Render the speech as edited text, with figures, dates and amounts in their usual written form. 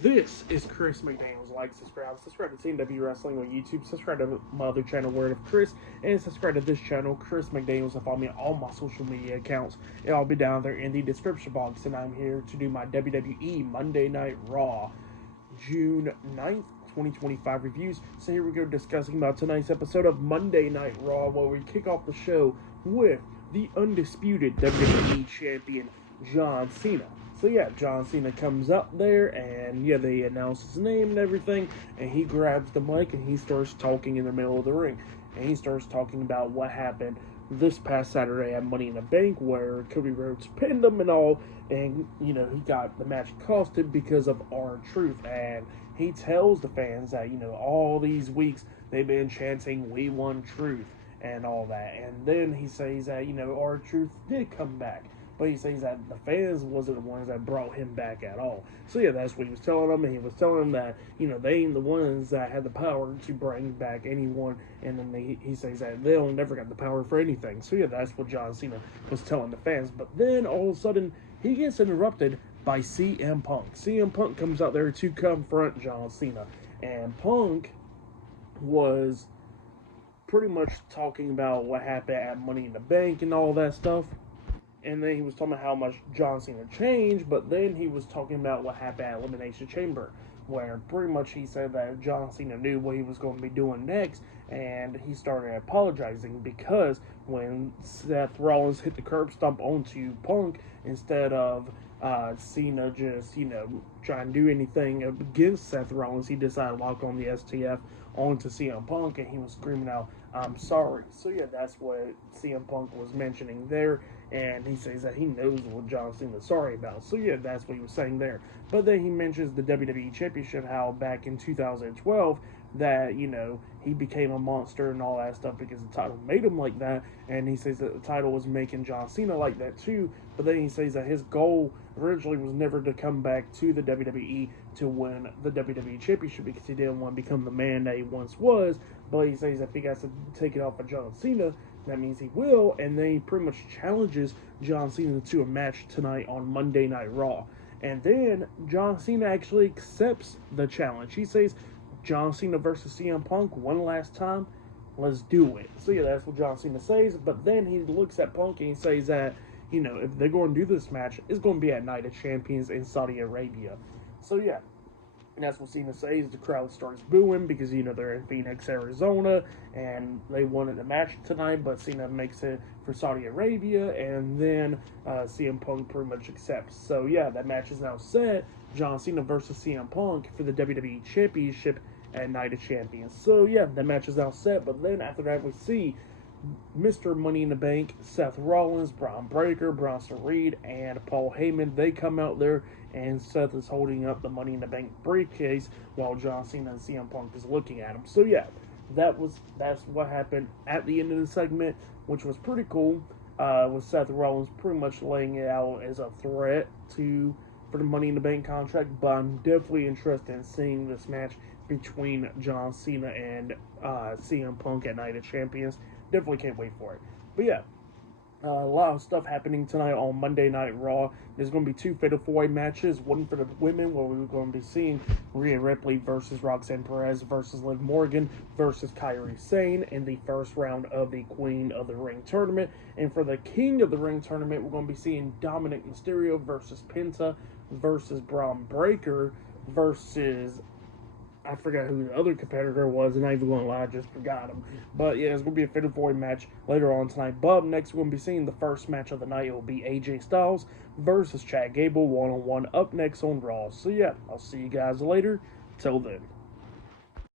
This is Chris McDaniels. Like, subscribe to TNW Wrestling on YouTube, subscribe to my other channel, Word of Chris, and subscribe to this channel, Chris McDaniels, and follow me on all my social media accounts. It'll all be down there in the description box, and I'm here to do my WWE Monday Night Raw, June 9th, 2025 reviews. So here we go, discussing about tonight's episode of Monday Night Raw, where we kick off the show with the undisputed WWE Champion, John Cena. So yeah, John Cena comes up there, and yeah, they announce his name and everything, and he grabs the mic and he starts talking in the middle of the ring. And he starts talking about what happened this past Saturday at Money in the Bank, where Cody Rhodes pinned him and all, and you know, he got the match costed because of R-Truth. And he tells the fans that, you know, all these weeks they've been chanting "We want truth" and all that. And then he says that, you know, R-Truth did come back, but he says that the fans wasn't the ones that brought him back at all. So yeah, that's what he was telling them, and he was telling them that, you know, they ain't the ones that had the power to bring back anyone, and then he says that they'll never got the power for anything. So yeah, that's what John Cena was telling the fans. But then all of a sudden, he gets interrupted by CM Punk. CM Punk comes out there to confront John Cena, and Punk was pretty much talking about what happened at Money in the Bank and all that stuff. And then he was talking about how much John Cena changed, but then he was talking about what happened at Elimination Chamber, where pretty much he said that John Cena knew what he was going to be doing next, and he started apologizing because when Seth Rollins hit the curb stomp onto Punk, instead of Cena just, you know, trying to do anything against Seth Rollins, he decided to lock on the STF onto CM Punk, and he was screaming out, "I'm sorry." So yeah, that's what CM Punk was mentioning there, and he says that he knows what John Cena's sorry about. So yeah, that's what he was saying there. But then he mentions the WWE Championship, how back in 2012 that, you know, he became a monster and all that stuff because the title made him like that, and he says that the title was making John Cena like that too. But then he says that his goal originally was never to come back to the WWE to win the WWE Championship because he didn't want to become the man that he once was. But he says if he has to take it off of John Cena, that means he will. And then he pretty much challenges John Cena to a match tonight on Monday Night Raw. And then John Cena actually accepts the challenge. He says, John Cena versus CM Punk one last time, let's do it. So yeah, that's what John Cena says. But then he looks at Punk and he says that, you know, if they're going to do this match, it's going to be at Night of Champions in Saudi Arabia. So yeah, and that's what Cena says. The crowd starts booing because, you know, they're in Phoenix, Arizona, and they wanted the match tonight, but Cena makes it for Saudi Arabia, and then CM Punk pretty much accepts. So yeah, that match is now set. John Cena versus CM Punk for the WWE Championship at Night of Champions. So yeah, that match is now set, but then after that we see Mr. Money in the Bank, Seth Rollins, Braun Breaker, Bronson Reed, and Paul Heyman. They come out there, and Seth is holding up the Money in the Bank briefcase while John Cena and CM Punk is looking at him. So yeah, that's what happened at the end of the segment, which was pretty cool. With Seth Rollins pretty much laying it out as a threat for the Money in the Bank contract. But I'm definitely interested in seeing this match between John Cena and CM Punk at Night of Champions. Definitely can't wait for it. But yeah, a lot of stuff happening tonight on Monday Night Raw. There's going to be two Fatal 4-Way matches. One for the women, where we're going to be seeing Rhea Ripley versus Roxanne Perez versus Liv Morgan versus Kairi Sane in the first round of the Queen of the Ring tournament. And for the King of the Ring tournament, we're going to be seeing Dominic Mysterio versus Penta versus Braun Breaker versus, I forgot who the other competitor was, and I even going to lie, I just forgot him. But yeah, it's going to be a Fatal 4-Way match later on tonight. But next, we're going to be seeing the first match of the night. It will be AJ Styles versus Chad Gable, one-on-one, up next on Raw. So yeah, I'll see you guys later. Till then.